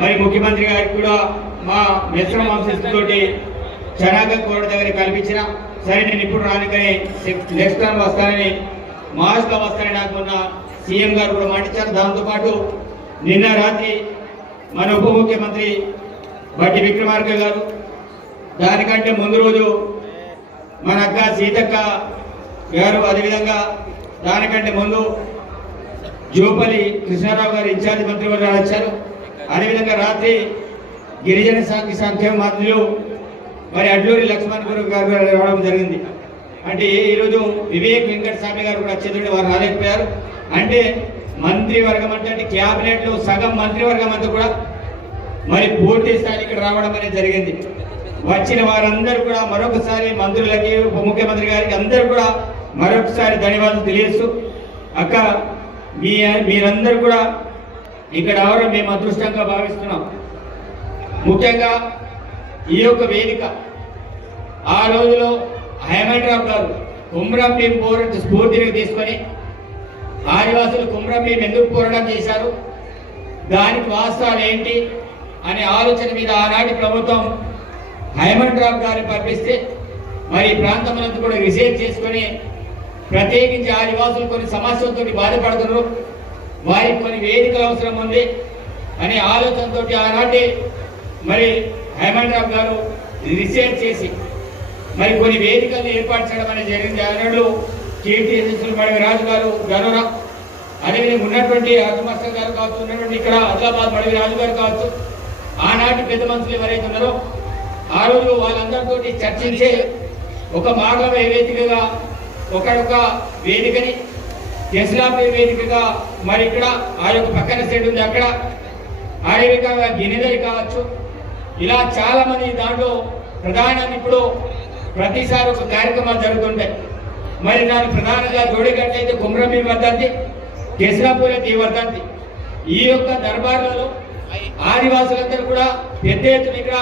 మరి ముఖ్యమంత్రి గారికి కూడా మా మిశ్రమ వంశస్థుతోటి చనాక కోట దగ్గర కల్పించిన సరే నేను ఇప్పుడు రానికని నెక్స్ట్ టైం వస్తానని మార్చ్లో వస్తానని నాకు మొన్న సీఎం గారు కూడా మాటిచ్చారు. దాంతోపాటు నిన్న రాత్రి మన ఉప ముఖ్యమంత్రి బట్టి విక్రమార్క గారు దానికంటే ముందు రోజు మన అక్క సీతక్క గారు అదేవిధంగా దానికంటే ముందు జోపల్లి కృష్ణారావు గారు ఇన్ఛార్జ్ మంత్రివర్గాలు వచ్చారు. అదేవిధంగా రాత్రి గిరిజన శాంతి సంక్షేమ మంత్రులు మరి అడ్లూరి లక్ష్మణ్ గురు గారు రావడం జరిగింది. అంటే ఈరోజు వివేక్ వెంకట స్వామి గారు కూడా వచ్చేటువంటి వారు రాలేకపోయారు. అంటే మంత్రివర్గం అంటే అంటే క్యాబినెట్లో సగం మంత్రివర్గం అంతా కూడా మరి పూర్తి స్థాయి ఇక్కడ రావడం అనేది జరిగింది. వచ్చిన వారందరూ కూడా మరొకసారి మంత్రులకి ఉప ముఖ్యమంత్రి గారికి అందరూ కూడా మరొకసారి ధన్యవాదాలు తెలియజేస్తూ అక్క మీ మీరందరూ కూడా ఇక్కడ రావడం మేము అదృష్టంగా భావిస్తున్నాం. ముఖ్యంగా ఈ యొక్క వేదిక. ఆ రోజులో హేమంతరావు గారు కుమ్రం భీం పోరాట స్ఫూర్తిని తీసుకొని ఆదివాసులు కుమ్రం భీం ఎందుకు పోరాటం చేశారు? దానికి వాస్తవాలు ఏంటి? అనే ఆలోచన మీద ఆనాటి ప్రభుత్వం హేమంతరావు గారిని పంపిస్తే మరి ఈ ప్రాంతంలో కూడా రీసెర్చ్ చేసుకొని ప్రత్యేకించి ఆదివాసులు కొన్ని సమస్యలతో బాధపడుతున్నారు. వారికి కొన్ని వేదికలు అవసరం ఉంది అనే ఆలోచనతో ఆనాటి మరి హేమంతరావు గారు రీసెర్చ్ చేసి మరి కొన్ని వేదికలను ఏర్పాటు చేయడం అనేది జరిగింది. ఆనాడు కీర్తి యశస్సులు మడవి రాజు గారు గనురా అదేవిధంగా ఉన్నటువంటి రాజమాస్టర్ గారు కావచ్చు ఉన్నటువంటి ఇక్కడ ఆదిలాబాద్ మడవిరాజు గారు కావచ్చు ఆనాటి పెద్ద మనుషులు ఎవరైతే ఉన్నారో ఆ రోజు వాళ్ళందరితో చర్చించే ఒక మార్గం వేదికగా ఒకడొక వేదికని ఎస్లాపే వేదికగా మరి ఇక్కడ ఆ యొక్క పక్కన సైడ్ ఉంది. అక్కడ అదేవిధంగా గిన్నెదరి కావచ్చు. ఇలా చాలా మంది దాంట్లో ప్రధానంగా ఇప్పుడు ప్రతిసారి ఒక కార్యక్రమాలు జరుగుతుంటాయి. మరి దాని ప్రధానంగా జోడిగట్లయితే కుమ్రమి వర్ధంతి కేసరాపూర్ అయితే ఈ వర్ధంతి. ఈ యొక్క దర్బార్లలో ఆదివాసులందరూ కూడా పెద్ద ఎత్తున ఇక్కడ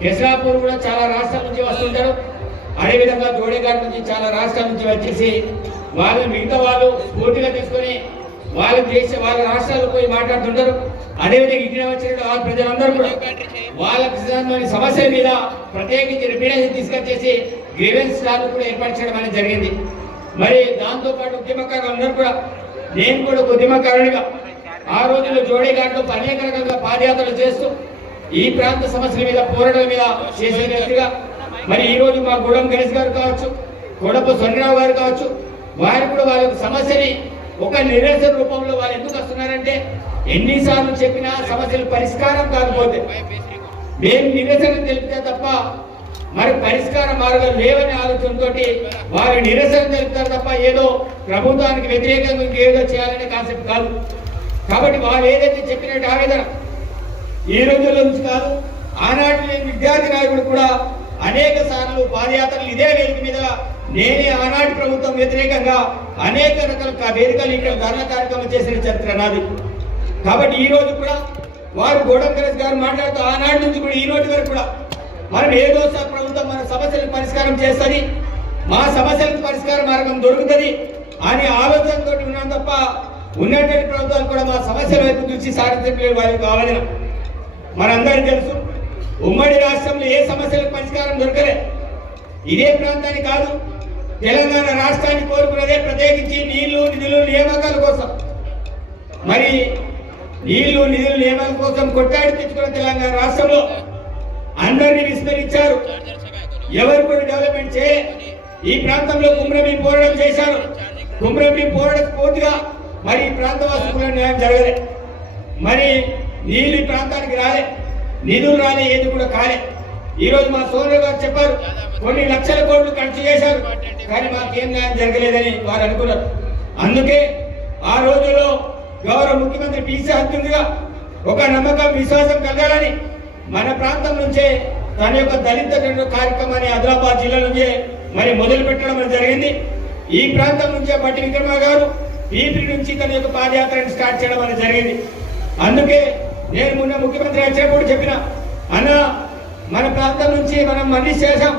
కేసరాపూర్ కూడా చాలా రాష్ట్రాల నుంచి వస్తుంటారు. అదేవిధంగా జోడేఘాట్ నుంచి చాలా రాష్ట్రాల నుంచి వచ్చేసి వాళ్ళు మిగతా వాళ్ళు స్ఫూర్తిగా తీసుకొని వాళ్ళ దేశ వాళ్ళ రాష్ట్రాలకు పోయి మాట్లాడుతుంటారు. అదేవిధంగా ఇక్కడ వచ్చిన వాళ్ళ ప్రజలందరూ కూడా వాళ్ళకి సంబంధించిన సమస్యల మీద ప్రత్యేకించి రిపీడెన్స్ తీసుకొచ్చేసి గ్రీవెన్స్ స్టాల్ కూడా ఏర్పాటు చేయడం అనేది జరిగింది. మరి దాంతోపాటు ఉద్యమకారులు అందరూ కూడా నేను కూడా ఉద్యమకారునిగా ఆ రోజుల్లో జోడేఘాట్లో అనేక రకంగా పాదయాత్రలు చేస్తూ ఈ ప్రాంత సమస్యల మీద పోరాటం మీద చేసే వ్యక్తిగా మరి ఈ రోజు మా గూడెం గణేష్ గారు కావచ్చు గొడప సొన్నిరావు గారు కావచ్చు వారు కూడా వాళ్ళ యొక్క సమస్యని ఒక నిరసన రూపంలో వాళ్ళు ఎందుకు వస్తున్నారంటే ఎన్నిసార్లు చెప్పినా సమస్యలు పరిష్కారం కాకపోతే. మేము నిరసన తెలిపితే తప్ప మరి పరిష్కార మార్గాలు లేవనే ఆలోచనతో వారు నిరసన తెలుపుతారు తప్ప ఏదో ప్రభుత్వానికి వ్యతిరేకంగా ఇంకేదో చేయాలనే కాన్సెప్ట్ కాదు. కాబట్టి వారు ఏదైతే చెప్పినట్టు ఆవేదన ఈ రోజుల నుంచి కాదు ఆనాటి విద్యార్థి నాయకుడు కూడా అనేక సార్లు పాదయాత్రలు ఇదే వేదిక మీద నేనే ఆనాటి ప్రభుత్వం వ్యతిరేకంగా అనేక రకాల వేదికలు ఇక్కడ ధర్నా కార్యక్రమం చేసిన చరిత్ర నాది. కాబట్టి ఈ రోజు కూడా వారు గోడంకరేష్ గారు మాట్లాడుతూ ఆనాటి నుంచి కూడా ఈ రోజు వరకు కూడా మనం ఏదో ప్రభుత్వం మన సమస్యలకు పరిష్కారం చేస్తుంది? మా సమస్యలకు పరిష్కార మార్గం దొరుకుతుంది? అని ఆలోచనతో ఉన్నాం తప్ప ఉన్నటువంటి ప్రభుత్వాలు కూడా మా సమస్యల వైపు దృష్టి సారించలేదు వారికి కావాలని. మనందరికీ తెలుసు ఉమ్మడి రాష్ట్రంలో ఏ సమస్యలకు పరిష్కారం దొరకలే. ఇదే ప్రాంతానికి కాదు తెలంగాణ రాష్ట్రాన్ని కోరుకున్నదే ప్రత్యేకించి నీళ్ళు నిధులు నియామకాల కోసం. మరి నీళ్ళు నిధులు నియామకాల కోసం కొట్టాడి తెచ్చుకున్న తెలంగాణ రాష్ట్రంలో అందరినీ విస్మరించారు. ఎవరు కూడా డెవలప్మెంట్ చేయ ఈ ప్రాంతంలో కుమ్రమీ పోరాటం చేశారు. కుమ్రమీ పోరాటం పూర్తిగా మరి ఈ ప్రాంతవాసులకు న్యాయం జరగలే. మరి నీళ్ళు ప్రాంతానికి రాలే. నిధులు రాలే ఏది కూడా కాలే. ఈ రోజు మా సోనియా గారు చెప్పారు కొన్ని లక్షల కోట్లు ఖర్చు చేశారు కానీ మాకేం న్యాయం జరగలేదని వారు అనుకున్నారు. అందుకే ఆ రోజుల్లో గౌరవ ముఖ్యమంత్రి పీసీ హత్తుందిగా ఒక నమ్మకం విశ్వాసం కలగాలని మన ప్రాంతం నుంచే తన యొక్క దళిత కార్యక్రమాన్ని ఆదిలాబాద్ జిల్లా నుంచే మరి మొదలు పెట్టడం అనేది జరిగింది. ఈ ప్రాంతం నుంచే పట్టి విక్రమ గారు పీపీ నుంచి తన యొక్క పాదయాత్రను స్టార్ట్ చేయడం అనేది జరిగింది. అందుకే నేను మొన్న ముఖ్యమంత్రి వచ్చినప్పుడు చెప్పిన అన్న మన ప్రాంతం నుంచి మనం మళ్ళీ చేశాం.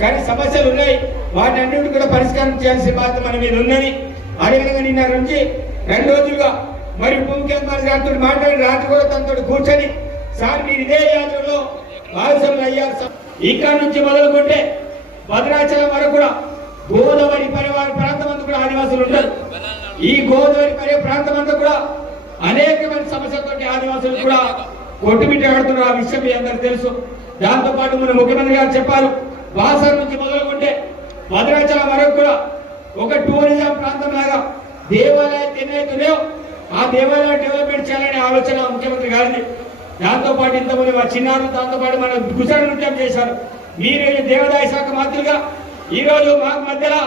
కానీ సమస్యలు ఉన్నాయి. వాటి అన్నింటి కూడా పరిష్కారం చేయాల్సిన బాధ్యత మన మీద ఉందని. అదేవిధంగా నిన్న నుంచి రెండు రోజులుగా మరి ఉప ముఖ్యమంత్రి గారితో మాట్లాడి రాత్రి కూడా తనతో కూర్చొని సార్ మీరు ఇదే యాత్రలో భాగస్వాములు అయ్యారు సార్. ఇక్కడ నుంచి మొదలుకుంటే భద్రాచలం వరకు కూడా గోదావరి పరివార ప్రాంతం అంతా కూడా ఆదివాసులు ఉన్నారు ఈ గోదావరి పరి ప్రాంతం అంతా కూడా అనేకమైన సమస్యలతో ఆదివాసులు కూడా కొట్టుమిట్టాడుతున్నారు. ఆ విషయం మీ అందరికి తెలుసు. దాంతో పాటు మన ముఖ్యమంత్రి గారు చెప్పారు బాసర్ నుంచి మొదలుకుంటే భద్రాచలం వరకు కూడా ఒక టూరిజం ప్రాంతం లాగా దేవాలయాలు ఎన్నైతున్నాయో ఆ దేవాలయం డెవలప్మెంట్ చేయాలనే ఆలోచన ముఖ్యమంత్రి గారిని దాంతో పాటు ఇంతమంది మా చిన్నారు దాంతో పాటు మన గుజరాత్ నృత్యం చేశారు. మీరు దేవాదాయ శాఖ మంత్రులుగా ఈ రోజు మాకు మధ్యలో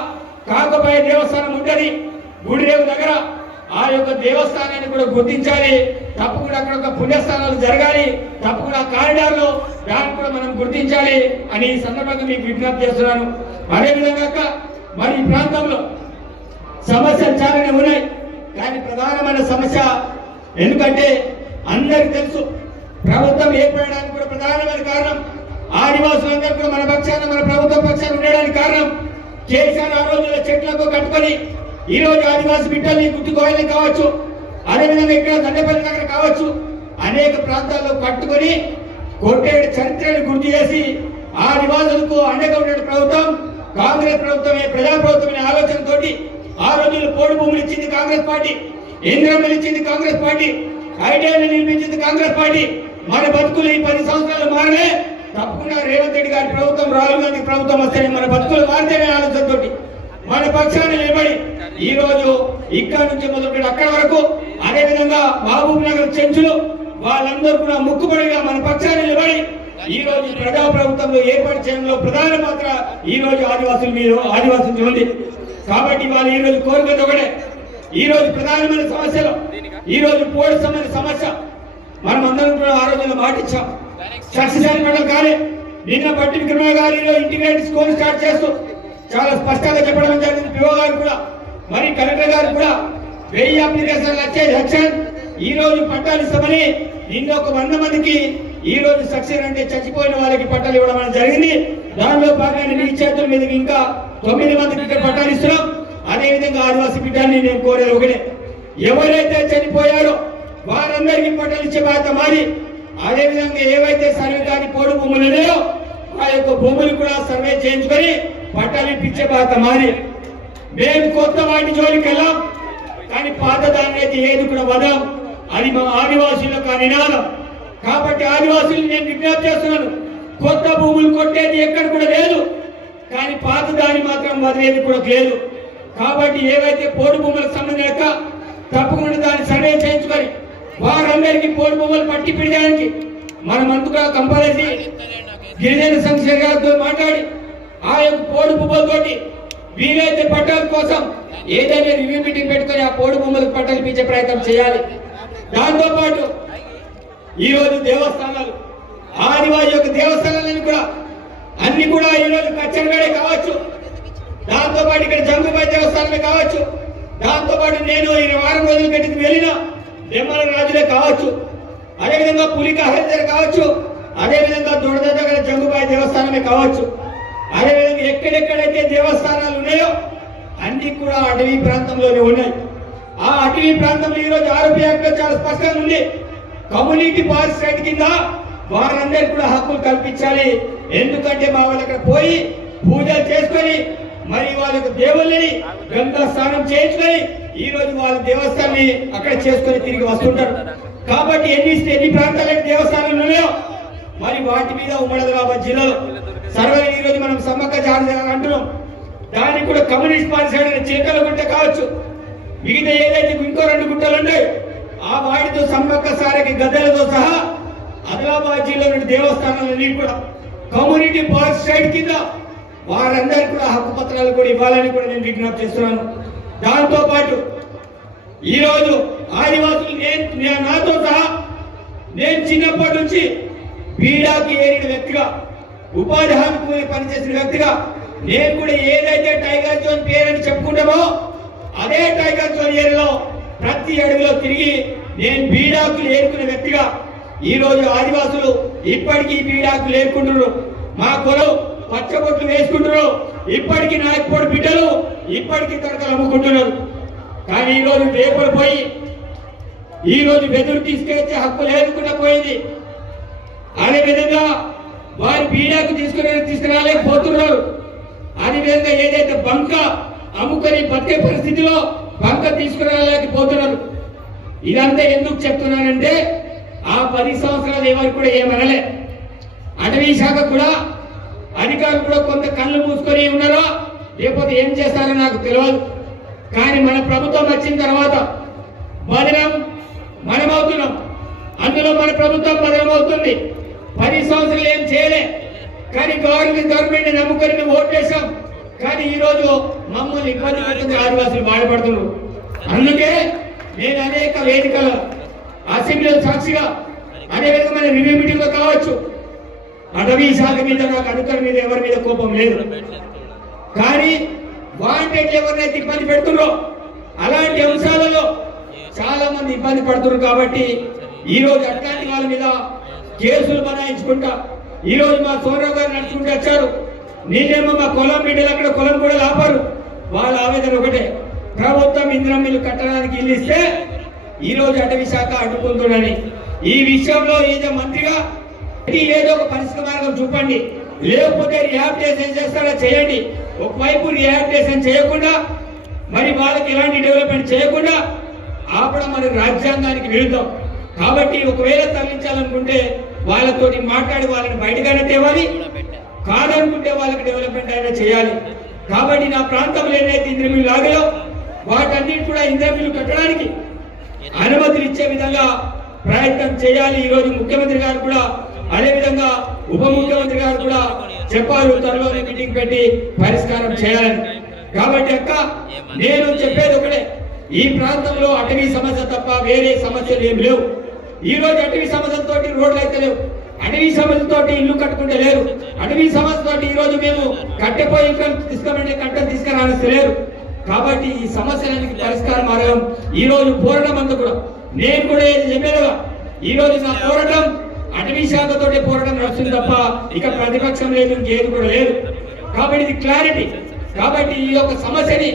కాకపాయ దేవస్థానం ఉంటుంది గుడిరేవు దగ్గర ఆ యొక్క దేవస్థానాన్ని కూడా గుర్తించాలి. తప్పకుండా అక్కడ ఒక పుణ్యస్థానాలు జరగాలి తప్పకుండా కారిడార్లు దాన్ని కూడా మనం గుర్తించాలి అని ఈ సందర్భంగా మీకు విజ్ఞప్తి చేస్తున్నాను. అదేవిధంగా మరి ఈ ప్రాంతంలో సమస్యలు చాలానే ఉన్నాయి. కానీ ప్రధానమైన సమస్య ఎందుకంటే అందరికి తెలుసు ప్రభుత్వం ఏర్పడడానికి కూడా ప్రధానమైన కారణం ఆదివాసులందరూ కూడా మన పక్షాన మన ప్రభుత్వ పక్షాన ఉండడానికి కారణం కేసీఆర్ ఆ రోజుల్లో చెట్లకు కట్టుకొని ఈ రోజు ఆదివాసి బిడ్డల్ని గుర్తుకోవాలని కావచ్చు. అదేవిధంగా ఇక్కడ దండపల్లి దగ్గర కావచ్చు. అనేక ప్రాంతాల్లో పట్టుకొని కొట్టేడు చరిత్రను గుర్తు చేసి ఆ నివాసులకు అండగా ఉండే ప్రభుత్వం కాంగ్రెస్ ప్రభుత్వమే ప్రజా ప్రభుత్వమే ఆలోచనతోటి ఆ రోజుల్లో పోడు భూములు ఇచ్చింది కాంగ్రెస్ పార్టీ ఇంద్రములు ఇచ్చింది కాంగ్రెస్ పార్టీ ఐడియాలు నిర్మించింది కాంగ్రెస్ పార్టీ. మన బతుకులు ఈ పది సంవత్సరాలు మారలే తప్పకుండా రేవంత్ రెడ్డి గారి ప్రభుత్వం రాహుల్ గాంధీ ప్రభుత్వం వస్తేనే మన బతుకులు మారితేనే ఆలోచనతోటి. మన పక్షాన్ని నిలబడి ఈ రోజు ఇక్కడ నుంచి మొదలుపెట్టి అక్కడ వరకు అదే విధంగా మహబూబ్ నగర్ చెంచులు వాళ్ళందరూ కూడా ముక్కుబడిగా మన పక్షాన్ని నిలబడి ఈ రోజు ప్రజా ప్రభుత్వంలో ఏర్పాటు చేయడంలో ప్రధాన పాత్ర ఈ రోజు ఆదివాసులు మీరు ఆదివాసుల ఉంది కాబట్టి వాళ్ళు ఈ రోజు కోరుకున్నది ఒకటే. ఈ రోజు ప్రధానమైన సమస్యలు ఈ రోజు పోడు సంబంధించిన సమస్య. మనం అందరం కూడా ఆ రోజున మాటిచ్చాం సక్సెస్ అయిన కానీ నిన్న పట్టి విక్రమ గారు ఇంటిగ్రేటెడ్ స్కూల్ స్టార్ట్ చేస్తూ చాలా స్పష్టంగా చెప్పడం జరిగింది. పిఓ గారు కూడా మరి కలెక్టర్ గారు కూడా వెయ్యి అప్లికేషన్లు వచ్చే సెక్షన్ ఈ రోజు పట్టాలు ఇస్తామని నిన్న ఒక వంద మందికి ఈ రోజు సక్సెస్ అంటే చచ్చిపోయిన వాళ్ళకి పట్టాలు ఇవ్వడం అనేది జరిగింది. దానిలో భాగంగా మీ చేతుల మీదకి ఇంకా తొమ్మిది మందికి పట్టాలు ఇస్తున్నాం. అదే విధంగా ఆదివాసీ బిడ్డల్ని నేను కోరేది ఒకటే. ఎవరైతే చనిపోయారో వారందరికీ పట్టాలు ఇచ్చే బాధ్యత మారి అదే విధంగా ఏవైతే సర్వే కాని పోడు భూములు ఉన్నాయో ఆ యొక్క భూములు కూడా సర్వే చేయించుకొని పట్టాలు ఇప్పించే బాధ్యత మారి మేము కొత్త వాటి జోలికి వెళ్ళాం. కానీ పాత దాన్ని అయితే ఏది కూడా వదాం అది మా ఆదివాసులకు ఆ నినాదం. కాబట్టి ఆదివాసులు నేను విజ్ఞప్తి చేస్తున్నాను. కొత్త భూములు కొట్టేది ఎక్కడ కూడా లేదు. కానీ పాత దాన్ని మాత్రం వదిలేది కూడా లేదు. కాబట్టి ఏవైతే పోడు భూములకు సంబంధించిన తప్పకుండా దాన్ని సర్వే చేయించుకొని వారందరికీ పోడు భూములు పట్టి పెట్టడానికి మనం అంతగా కంపల్సరీ గిరిజన సంక్షేమ మాట్లాడి ఆ యొక్క పోడు భూములతోటి వీలైతే పట్టాల కోసం ఏదైనా రివ్యూ మీటింగ్ పెట్టుకొని ఆ పోడు బొమ్మలకు పట్టాలు పీచే ప్రయత్నం చేయాలి. దాంతోపాటు ఈరోజు ఈ రోజు దేవస్థానాలు ఆదివారి యొక్క దేవస్థానాలను కూడా అన్ని కూడా ఈ రోజు కావచ్చు. దాంతోపాటు ఇక్కడ జంగుబాయి దేవస్థానమే కావచ్చు. దాంతోపాటు నేను ఈ వారం రోజుల గడికి వెళ్ళిన నిమ్మల రాజులే కావచ్చు. అదేవిధంగా పులిక హరిదర్ కావచ్చు. అదేవిధంగా దొడద దగ్గర జంగుబాయి దేవస్థానమే కావచ్చు. అదేవిధంగా ఎక్కడెక్కడైతే దేవస్థానాలు ఉన్నాయో అన్ని కూడా అటవీ ప్రాంతంలోనే ఉన్నాయి. ఆ అటవీ ప్రాంతంలో ఈరోజు ఆరోపీ యాక్ట్ చాలా స్పష్టంగా ఉంది. కమ్యూనిటీ పార్క్ సైట్ కింద వారందరికీ కూడా హక్కులు కల్పించాలి. ఎందుకంటే మా వాళ్ళు అక్కడ పోయి పూజలు చేసుకొని మరి వాళ్ళకు దేవుళ్ళని గంగా స్నానం చేయించుకొని ఈ రోజు వాళ్ళ దేవస్థానాన్ని అక్కడ చేసుకొని తిరిగి వస్తుంటారు. కాబట్టి ఎన్ని ఎన్ని ప్రాంతాలకి దేవస్థానాలు ఉన్నాయో మరి వాటి మీద ఉమ్మడి జిల్లాలో సర్వే ఈరోజు మనం సమ్మక్క జాతి అంటున్నాం. దానికి కూడా కమ్యూనిస్ట్ పార్టీ సైడ్ చీకల గుట్ట కావచ్చు. మిగతా ఏదైతే ఇంకో రెండు గుట్టలు ఉన్నాయి ఆ వాటితో సమ్మక్క సారకి గద్దెలతో సహా ఆదిలాబాద్ జిల్లా నుండి దేవస్థానాలన్నీ కూడా కమ్యూనిటీ పార్క్ సైడ్ కింద వారందరికీ కూడా హక్కు పత్రాలు కూడా ఇవ్వాలని కూడా నేను విజ్ఞప్తి చేస్తున్నాను. దాంతో పాటు ఈరోజు ఆదివాసులు నేను నేను నాతో సహా నేను చిన్నప్పటి నుంచి బీడాకి ఏరిన వ్యక్తిగా ఉపాధి హామీ కూలి పనిచేసిన వ్యక్తిగా నేను కూడా ఏదైతే టైగర్ జోన్ పేరని చెప్పుకుంటామో అదే టైగర్ జోన్ ఏరియాలో ప్రతి అడుగులో తిరిగి నేను బీడాకులు ఏరుకునే వ్యక్తిగా ఈ రోజు ఆదివాసులు ఇప్పటికీ బీడాకులు ఏరుకుంటున్నారు. మా కులం పచ్చబొట్లు వేసుకుంటున్నారు. ఇప్పటికీ నాయకుడు బిడ్డలు ఇప్పటికీ తడకలు అమ్ముకుంటున్నారు. కానీ ఈ రోజు రేపులు పోయి ఈ రోజు బెదురు తీసుకెళ్తే హక్కులు ఏరుకుండా పోయింది. అదేవిధంగా వారు బీడాకు తీసుకుని తీసుకురాలేకపోతున్నారు అదే విధంగా ఏదైతే బంక అమ్ముకొని బతికే పరిస్థితిలో బంక తీసుకురాలేకపోతున్నారు ఇదంతా ఎందుకు చెప్తున్నానంటే ఆ పది సంవత్సరాలు ఎవరు కూడా ఏమనలే. అటవీ శాఖ కూడా అధికారులు కూడా కొంత కళ్ళు మూసుకొని ఉన్నారో? లేకపోతే ఏం చేస్తారో నాకు తెలియదు కానీ మన ప్రభుత్వం వచ్చిన తర్వాత బదనం మనమవుతున్నాం. అందులో మన ప్రభుత్వం బదనమవుతుంది పది సంవత్సరాలు ఏం చేయలే. కానీ గవర్నమెంట్ గవర్నమెంట్ నమ్ముకొని మేము ఓట్లేసాం కానీ ఈ రోజు మమ్మల్ని ఇబ్బంది పెట్టింది ఆదివాసులు బాధపడుతున్నారు. అందుకే నేను అనేక వేదికల అసెంబ్లీలో సాక్షిగా అదేవిధంగా మన రివ్యూ మీటింగ్లో కావచ్చు. అటవీ శాఖ మీద నాకు అధికారుల మీద ఎవరి మీద కోపం లేదు. కానీ వాంటెడ్ ఎవరినైతే ఇబ్బంది పెడుతున్నారో అలాంటి అంశాలలో చాలా మంది ఇబ్బంది పడుతున్నారు కాబట్టి ఈ రోజు అట్లాంటి వాళ్ళ మీద కేసులు బనాయించుకుంటా. ఈ రోజు మా సోదరు గారు నడుచుకుంటూ వచ్చారు. నేనేమో మా కులం బిడ్డలు అక్కడ కులం కూడా లాపారు. వాళ్ళ ఆవేదన ఒకటే. ప్రభుత్వం ఇంద్రం మిల్లు కట్టడానికి ఇల్లు ఇస్తే ఈ రోజు అటవీ శాఖ అడ్డుకుంటుందని. ఈ విషయంలో ఏదో మంత్రిగా ఇది ఏదో ఒక పరిష్కార మార్గం చూపండి. లేకపోతే రిహాబిటేషన్ చేస్తారా చేయండి. ఒకవైపు రిహాబిటేషన్ చేయకుండా మరి వాళ్ళకి ఎలాంటి డెవలప్మెంట్ చేయకుండా ఆపడం మన రాజ్యాంగానికి విరుద్ధం. కాబట్టి ఒకవేళ తరలించాలనుకుంటే వాళ్ళతోటి మాట్లాడి వాళ్ళని బయటగానే తేవాలి. కాదనుకుంటే వాళ్ళకి డెవలప్మెంట్ అయినా చేయాలి. కాబట్టి నా ప్రాంతంలో ఏదైతే ఇంద్రమిల్లు లాగాయో వాటన్నిటి కూడా ఇంద్రమిల్లు కట్టడానికి అనుమతులు ఇచ్చే విధంగా ప్రయత్నం చేయాలి. ఈ రోజు ముఖ్యమంత్రి గారు కూడా అదే విధంగా ఉప ముఖ్యమంత్రి గారు కూడా చెప్పారు. త్వరలోనే మీటింగ్ పెట్టి పరిష్కారం చేయాలని. కాబట్టి అక్క నేను చెప్పేది ఒకటే. ఈ ప్రాంతంలో అటవీ సమస్య తప్ప వేరే సమస్యలు ఏమి లేవు. ఈ రోజు అటవీ సమస్యలతో రోడ్లు అయితే లేవు. అటవీ సమస్యలతో ఇల్లు కట్టుకుంటే లేరు. అటవీ సమస్యతో ఈ రోజు మేము కట్టెపోయి తీసుకోమంటే కట్టెలు తీసుకురావాల్సి లేరు. కాబట్టి ఈ సమస్యలకి పరిష్కార మార్గం ఈ రోజు పోరాటం అంతా కూడా. నేను కూడా ఎమ్మెల్యేగా ఈ రోజు నా పోరాటం అటవీ శాఖతోటి పోరాటం నడుస్తుంది తప్ప ఇక ప్రతిపక్షం లేదు ఇంకేది కూడా లేదు. కాబట్టి ఇది క్లారిటీ. కాబట్టి ఈ యొక్క సమస్యని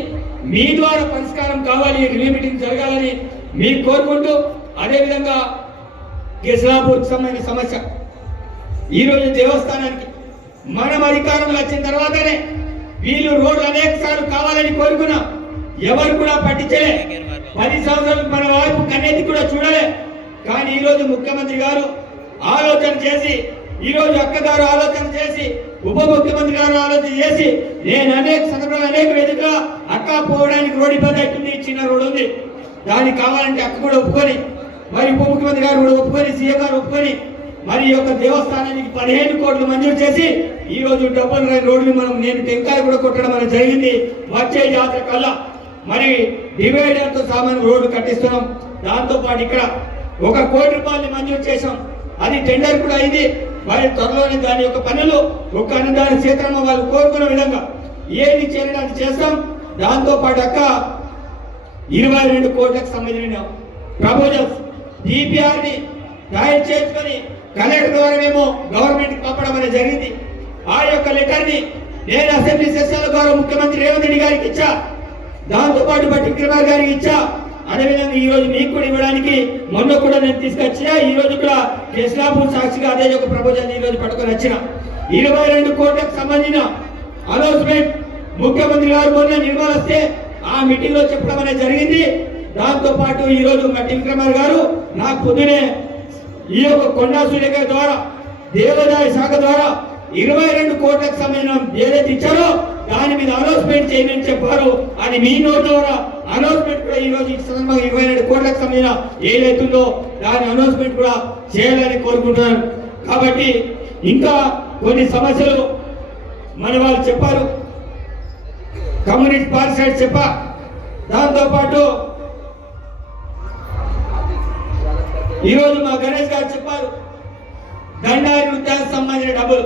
మీ ద్వారా పరిష్కారం కావాలి రివ్యూ మీటింగ్ జరగాలని మీకు కోరుకుంటూ అదేవిధంగా కెస్లాపూర్కి సంబంధించిన సమస్య. ఈరోజు దేవస్థానానికి మనం అధికారంలో వచ్చిన తర్వాతనే వీళ్ళు రోడ్లు అనేక సార్లు కావాలని కోరుకున్నాం ఎవరు కూడా పట్టించలే. పది సంవత్సరాలు మన వైపు కన్నెత్తి కూడా చూడలే. కానీ ఈరోజు ముఖ్యమంత్రి గారు ఆలోచన చేసి ఈరోజు అక్కగారు ఆలోచన చేసి ఉప ముఖ్యమంత్రి గారు ఆలోచన చేసి నేను అనేక సందర్భాలు అనేక వేదికగా అక్క పోవడానికి రోడ్డు ఇబ్బంది అవుతుంది చిన్న రోడ్డు ఉంది. దానికి కావాలంటే అక్క కూడా ఒప్పుకొని మరి ఉప ముఖ్యమంత్రి గారు కూడా ఒప్పుకొని సీఎం గారు ఒప్పుకొని మరి యొక్క దేవస్థానానికి పదిహేను కోట్లు మంజూరు చేసి ఈ రోజు డబుల్ రోడ్లు మనం నేను టెంకాయ కూడా కొట్టడం అనేది జరిగింది. వచ్చే జాతర కల్లా మరి డివైడర్తో రోడ్డు కట్టిస్తున్నాం. దాంతో పాటు ఇక్కడ ఒక కోటి రూపాయలు మంజూరు చేసాం అది టెండర్ కూడా అయింది. మరి త్వరలోనే దాని యొక్క పనులు ఒక అనుదాన క్షేత్రంలో వాళ్ళు కోరుకున్న విధంగా ఏది చేయడానికి చేస్తాం. దాంతో పాటు అక్క ఇరవై రెండు కోట్లకు సంబంధించిన ప్రపోజల్స్ డిపిఆర్ని జాయిన్ చేసుకొని కలెక్టర్ ద్వారా మేము గవర్నమెంట్ పంపడం అనేది జరిగింది. ఆ యొక్క లెటర్ని నేను అసెంబ్లీ సెషన్ల ద్వారా ముఖ్యమంత్రి రేవంత్ రెడ్డి గారికి ఇచ్చా. దాంతో పాటు బట్టి కుమార్ గారికి ఇచ్చా. అదేవిధంగా ఈ రోజు మీకు కూడా ఇవ్వడానికి మొన్న కూడా నేను తీసుకొచ్చినా. ఈ రోజు కూడా కేసులాపూర్ సాక్షిగా అదే యొక్క ప్రపోజల్ ఈ రోజు పట్టుకొని వచ్చిన. ఇరవై రెండు కోట్లకు సంబంధించిన అనౌన్స్మెంట్ ముఖ్యమంత్రి గారు మొన్న నిర్మల్ వస్తే ఆ మీటింగ్లో చెప్పడం అనేది జరిగింది. దాంతో పాటు ఈ రోజు మట్టి విక్రమార్ గారు నాకు పొద్దునే ఈ యొక్క కొండా సూర్య ద్వారా దేవాదాయ శాఖ ద్వారా ఇరవై రెండు కోట్లకు సంబంధించిన ఏదైతే ఇచ్చారో దాని మీద అనౌన్స్మెంట్ చేయమని చెప్పారు. అది మీ నోట్ ద్వారా అనౌన్స్మెంట్ కూడా ఈ రోజు ఈ సందర్భంగా ఇరవై రెండు కోట్లకు సంబంధించిన ఏదైతుందో దాని అనౌన్స్మెంట్ కూడా చేయాలని కోరుకుంటున్నాను. కాబట్టి ఇంకా కొన్ని సమస్యలు మన వాళ్ళు చెప్పారు. కమ్యూనిటీ పార్సైడ్ చెప్ప. దాంతో ఈరోజు మా గణేష్ గారు చెప్పారు దండారి వృత్తానికి సంబంధించిన డబ్బులు.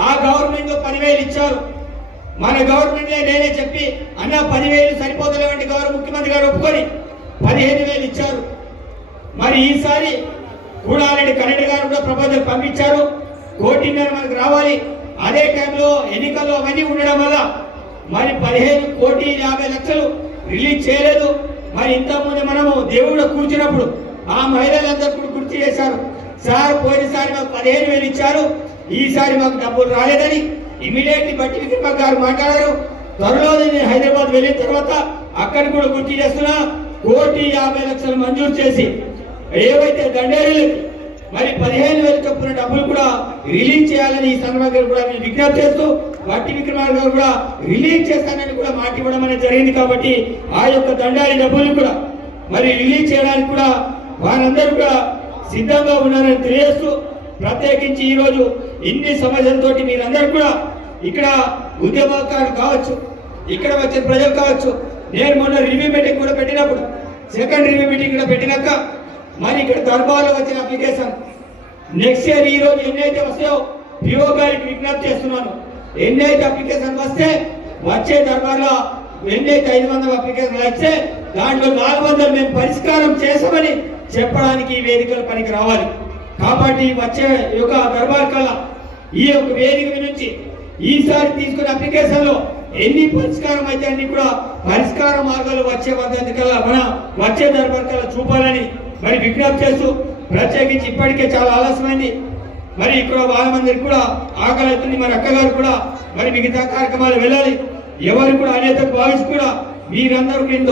ఆ గవర్నమెంట్లో పదివేలు ఇచ్చారు. మన గవర్నమెంట్ నేనే చెప్పి అన్న పదివేలు సరిపోతలేవంటి గౌరవ ముఖ్యమంత్రి గారు ఒప్పుకొని పదిహేను వేలు ఇచ్చారు. మరి ఈసారి కూడారెడ్డి కరెంట్ గారు కూడా ప్రపోజల్ పంపించారు. కోటిన్నర మనకు రావాలి. అదే టైంలో ఎన్నికల్లో అవన్నీ ఉండడం వల్ల మరి పదిహేను కోటి యాభై లక్షలు రిలీజ్ చేయలేదు. మరి ఇంతకుముందు మనము దేవుడు కూర్చున్నప్పుడు ఆ మహిళలందరూ కూడా గుర్తు చేశారు. సార్ పోయినసారి మాకు పదిహేను వేలు ఇచ్చారు. ఈసారి మాకు డబ్బులు రాలేదని ఇమీడియట్లీ బట్టి విక్రమ గారు మాట్లాడారు. త్వరలో నేను హైదరాబాద్ వెళ్ళిన తర్వాత అక్కడ కూడా గుర్తు చేస్తున్నా కోటి యాభై లక్షలు మంజూరు చేసి ఏవైతే దండేరులకి మరి పదిహేను వేల చొప్పున డబ్బులు కూడా రిలీజ్ చేయాలని ఈ సందర్భంగా కూడా నేను విజ్ఞప్తి చేస్తూ బట్టి విక్రమార్ గారు కూడా రిలీజ్ చేస్తానని కూడా మాట ఇవ్వడం అనేది జరిగింది కాబట్టి ఆ యొక్క దండారి డబ్బులు కూడా మరి రిలీజ్ చేయడానికి కూడా వారందరూ కూడా సిద్ధంగా ఉన్నారని తెలియజేస్తూ ప్రత్యేకించి ఈరోజు ఇన్ని సమస్యలతో మీరందరూ కూడా ఇక్కడ ఉద్యమకారులు కావచ్చు ఇక్కడ వచ్చే ప్రజలు కావచ్చు నేను మొన్న రివ్యూ మీటింగ్ కూడా పెట్టినప్పుడు సెకండ్ రివ్యూ మీటింగ్ కూడా పెట్టినాక మరి ఇక్కడ దర్బార్లో వచ్చిన అప్లికేషన్ నెక్స్ట్ ఇయర్ ఈ రోజు ఎన్నైతే వస్తాయో పిఓ గారికి విజ్ఞప్తి చేస్తున్నాను. ఎన్నైతే అప్లికేషన్ వస్తే వచ్చే దర్బార్లో ఎన్నైతే ఐదు వందల అప్లికేషన్లు వస్తే దాంట్లో నాలుగు వందలు మేము పరిష్కారం చేసామని చెప్పడానికి ఈ వేదికలు పనికి రావాలి. కాబట్టి వచ్చే యొక్క దర్బార్ కల్లా ఈ యొక్క వేదిక నుంచి ఈసారి తీసుకున్న అప్లికేషన్లో ఎన్ని పరిష్కారం అయితే అన్ని కూడా పరిష్కార మార్గాలు వచ్చే పద్ధతి కల్లా మన వచ్చే దర్బార్ కల్లా చూపాలని మరి విజ్ఞప్తి చేస్తూ ప్రత్యేకించి ఇప్పటికే చాలా ఆలస్యమైంది. మరి ఇక్కడ వాళ్ళ మందికి కూడా ఆకలి అవుతుంది. మరి అక్కగారు కూడా మరి మిగతా కార్యక్రమాలు వెళ్ళాలి. ఎవరు కూడా అనేత భావించి కూడా మీరందరూ ఇంత